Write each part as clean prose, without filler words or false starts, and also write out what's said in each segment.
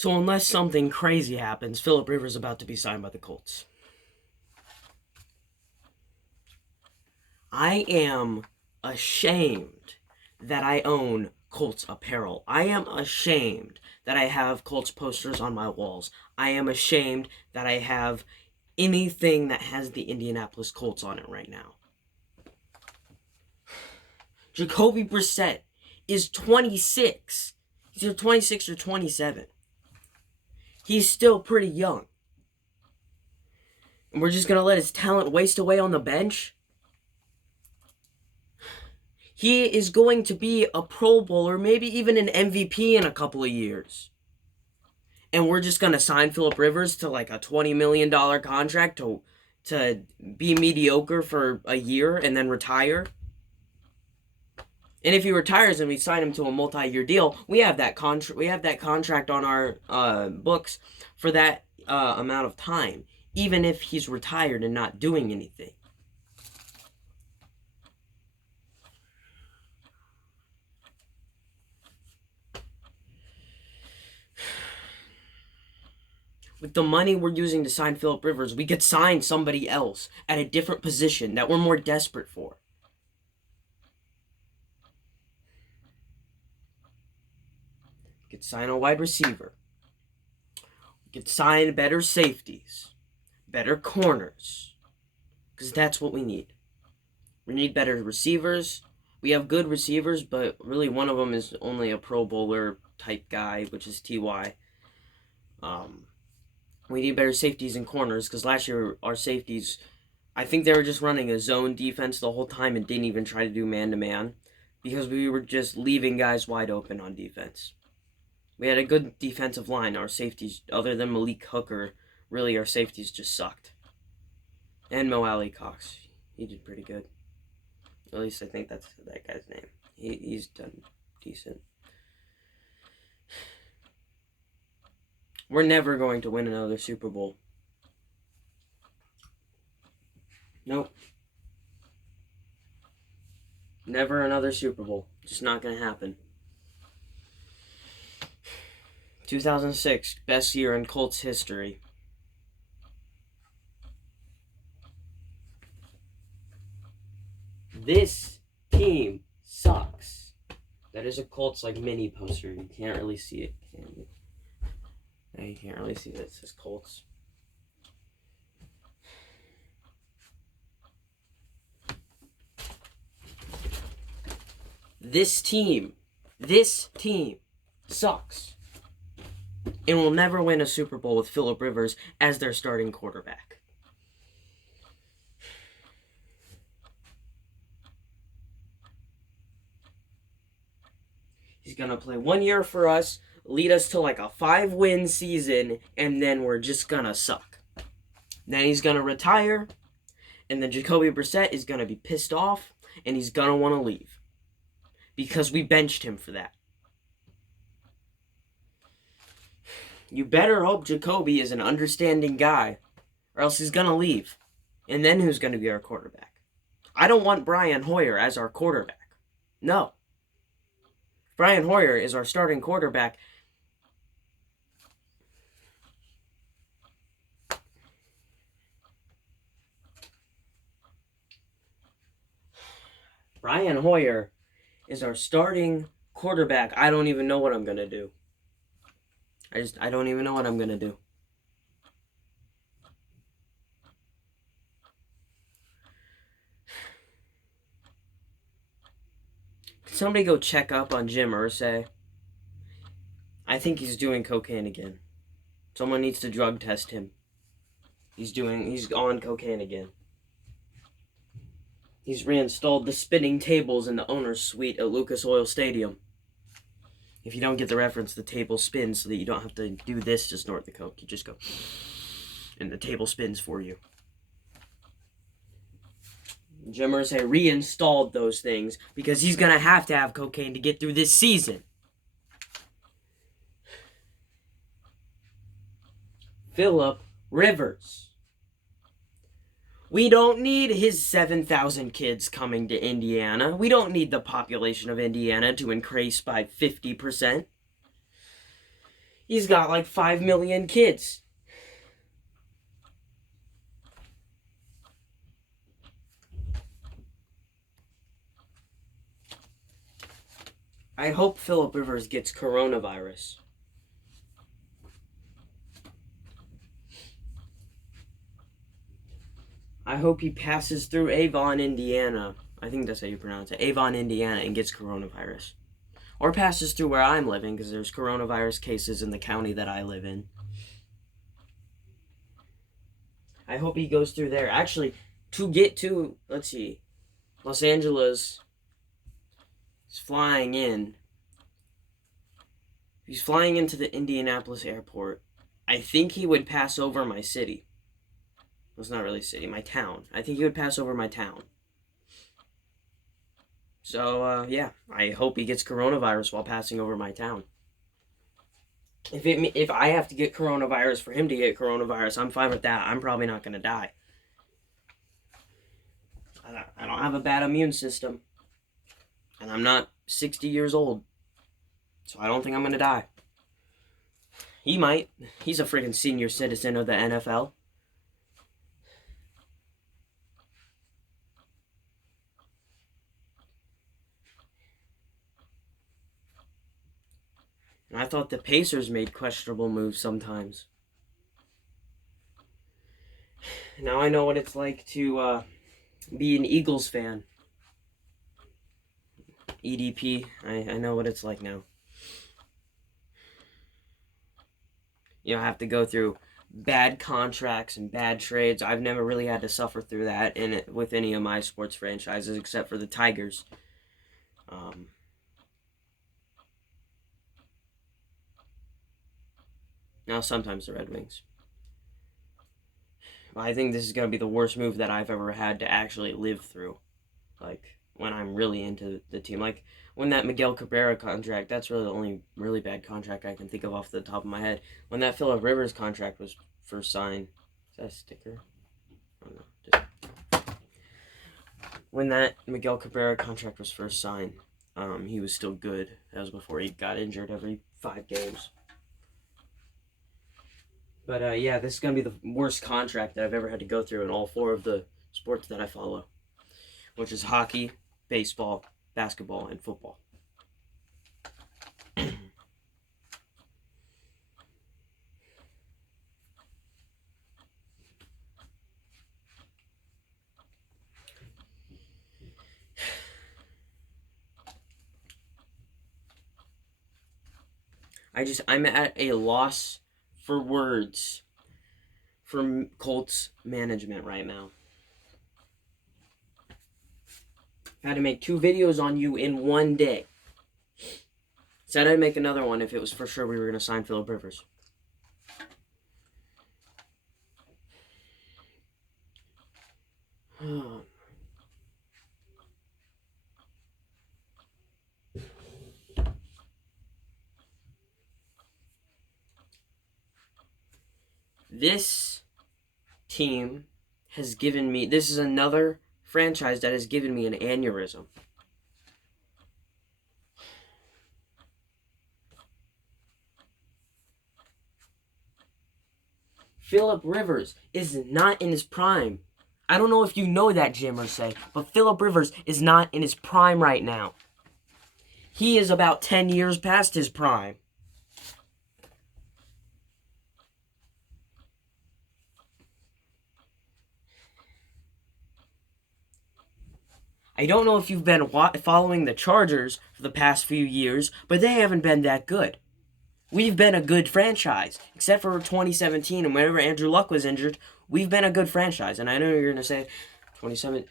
So unless something crazy happens, Philip Rivers is about to be signed by the Colts. I am ashamed that I own Colts apparel. I am ashamed that I have Colts posters on my walls. I am ashamed that I have anything that has the Indianapolis Colts on it right now. Jacoby Brissett is 26. He's either 26 or 27. He's still pretty young. And we're just going to let his talent waste away on the bench? He is going to be a Pro Bowler, maybe even an MVP in a couple of years. And we're just going to sign Philip Rivers to like a $20 million contract to be mediocre for a year and then retire? And if he retires and we sign him to a multi-year deal, we have that contract on our books for that amount of time, even if he's retired and not doing anything. With the money we're using to sign Philip Rivers, we could sign somebody else at a different position that we're more desperate for. We could sign a wide receiver. We could sign better safeties, better corners, because that's what we need. We need better receivers. We have good receivers, but really one of them is only a Pro Bowler type guy, which is T.Y. We need better safeties and corners, because last year our safeties, I think they were just running a zone defense the whole time and didn't even try to do man-to-man, because we were just leaving guys wide open on defense. We had a good defensive line. Our safeties, other than Malik Hooker, really our safeties just sucked. And Mo Alie-Cox. He did pretty good. At least I think that's that guy's name. He's done decent. We're never going to win another Super Bowl. Nope. Never another Super Bowl. Just not going to happen. 2006, best year in Colts history. This team sucks. That is a Colts like mini poster. You can't really see it, can you? No, you can't really see that it says Colts. This team sucks. And will never win a Super Bowl with Philip Rivers as their starting quarterback. He's going to play 1 year for us, lead us to like a 5-win season, and then we're just going to suck. Then he's going to retire, and then Jacoby Brissett is going to be pissed off, and he's going to want to leave. Because we benched him for that. You better hope Jacoby is an understanding guy, or else he's going to leave. And then who's going to be our quarterback? I don't want Brian Hoyer as our quarterback. No. Brian Hoyer is our starting quarterback. Brian Hoyer is our starting quarterback. I don't even know what I'm going to do. I don't even know what I'm going to do. Can somebody go check up on Jim Irsay? I think he's doing cocaine again. Someone needs to drug test him. He's on cocaine again. He's reinstalled the spinning tables in the owner's suite at Lucas Oil Stadium. If you don't get the reference, the table spins so that you don't have to do this to snort the coke. You just go, and the table spins for you. Jim Irsay reinstalled those things because he's going to have cocaine to get through this season. Philip Rivers. We don't need his 7,000 kids coming to Indiana. We don't need the population of Indiana to increase by 50%. He's got like 5 million kids. I hope Philip Rivers gets coronavirus. I hope he passes through Avon, Indiana. I think that's how you pronounce it. Avon, Indiana, and gets coronavirus. Or passes through where I'm living, because there's coronavirus cases in the county that I live in. I hope he goes through there. Actually, to get to, let's see, Los Angeles is flying in. He's flying into the Indianapolis airport. I think he would pass over my city. Well, it's not really city, my town. I think he would pass over my town. So, yeah, I hope he gets coronavirus while passing over my town. If I have to get coronavirus for him to get coronavirus, I'm fine with that. I'm probably not going to die. I don't have a bad immune system. And I'm not 60 years old. So I don't think I'm going to die. He might. He's a freaking senior citizen of the NFL. And I thought the Pacers made questionable moves sometimes. Now I know what it's like to be an Eagles fan. EDP, I know what it's like now. You know, I have to go through bad contracts and bad trades. I've never really had to suffer through that with any of my sports franchises except for the Tigers. Now sometimes the Red Wings. I think this is going to be the worst move that I've ever had to actually live through. Like, when I'm really into the team. Like, when that Miguel Cabrera contract, that's really the only really bad contract I can think of off the top of my head. When that Philip Rivers contract was first signed. Is that a sticker? I don't know. When that Miguel Cabrera contract was first signed, he was still good. That was before he got injured every 5 games. But yeah, this is going to be the worst contract that I've ever had to go through in all 4 of the sports that I follow, which is hockey, baseball, basketball, and football. I'm at a loss for words from Colts management right now. I had to make 2 videos on you in one day. Said I'd make another one if it was for sure we were going to sign Philip Rivers. This team has given me, this is another franchise that has given me an aneurysm. Philip Rivers is not in his prime. I don't know if you know that, Jim Irsay, but Philip Rivers is not in his prime right now. He is about 10 years past his prime. I don't know if you've been following the Chargers for the past few years, but they haven't been that good. We've been a good franchise, except for 2017 and whenever Andrew Luck was injured. We've been a good franchise, and I know you're gonna say, 27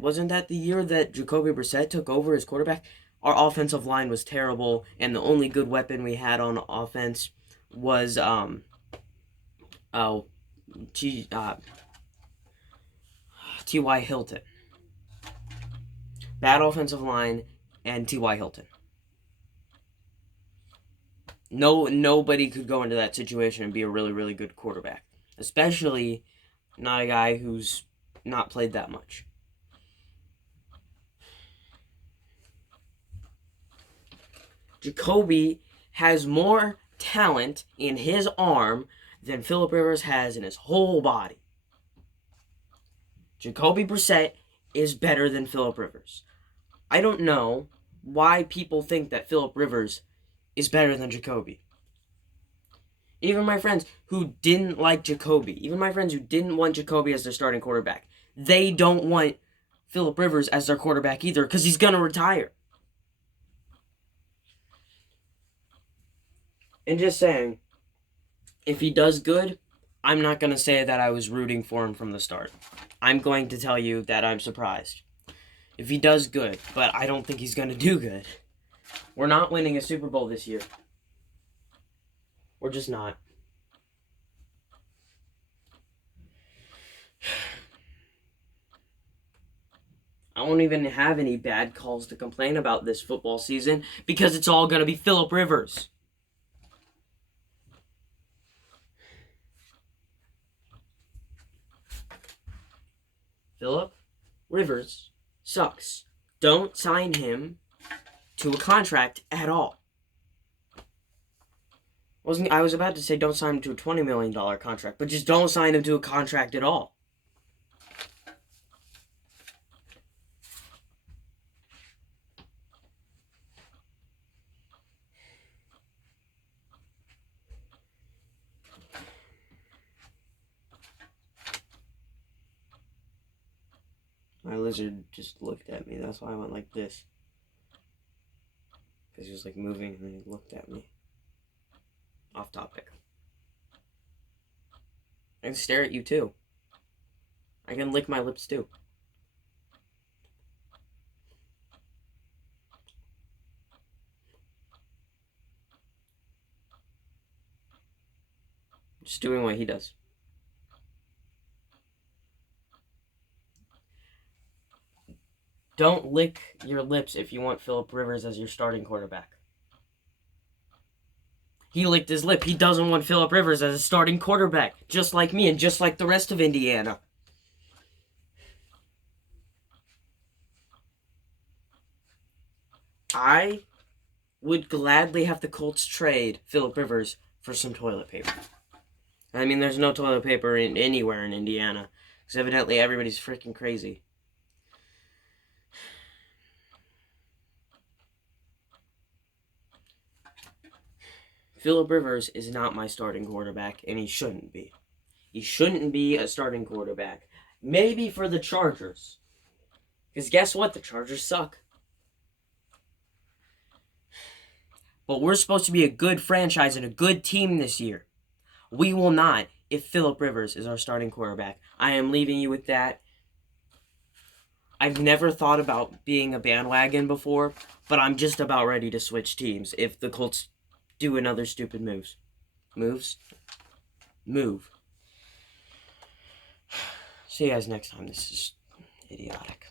wasn't that the year that Jacoby Brissett took over as quarterback? Our offensive line was terrible, and the only good weapon we had on offense was T.Y. Hilton. Bad offensive line and T.Y. Hilton. Nobody could go into that situation and be a really, really good quarterback. Especially not a guy who's not played that much. Jacoby has more talent in his arm than Philip Rivers has in his whole body. Jacoby Brissett is better than Philip Rivers. I don't know why people think that Philip Rivers is better than Jacoby. Even my friends who didn't like Jacoby, even my friends who didn't want Jacoby as their starting quarterback, they don't want Philip Rivers as their quarterback either because he's going to retire. And just saying, if he does good, I'm not going to say that I was rooting for him from the start. I'm going to tell you that I'm surprised. If he does good, but I don't think he's going to do good. We're not winning a Super Bowl this year. We're just not. I won't even have any bad calls to complain about this football season because it's all going to be Philip Rivers. Philip Rivers sucks. Don't sign him to a contract at all. I was about to say don't sign him to a $20 million contract, but just don't sign him to a contract at all. My lizard just looked at me. That's why I went like this. Because he was like moving and then he looked at me. Off topic. I can stare at you too. I can lick my lips too. Just doing what he does. Don't lick your lips if you want Philip Rivers as your starting quarterback. He licked his lip. He doesn't want Philip Rivers as a starting quarterback, just like me and just like the rest of Indiana. I would gladly have the Colts trade Philip Rivers for some toilet paper. I mean, there's no toilet paper anywhere in Indiana, because evidently everybody's freaking crazy. Philip Rivers is not my starting quarterback, and he shouldn't be. He shouldn't be a starting quarterback. Maybe for the Chargers. Because guess what? The Chargers suck. But we're supposed to be a good franchise and a good team this year. We will not if Philip Rivers is our starting quarterback. I am leaving you with that. I've never thought about being a bandwagon before, but I'm just about ready to switch teams if the Colts do another stupid move. See you guys next time. This is idiotic.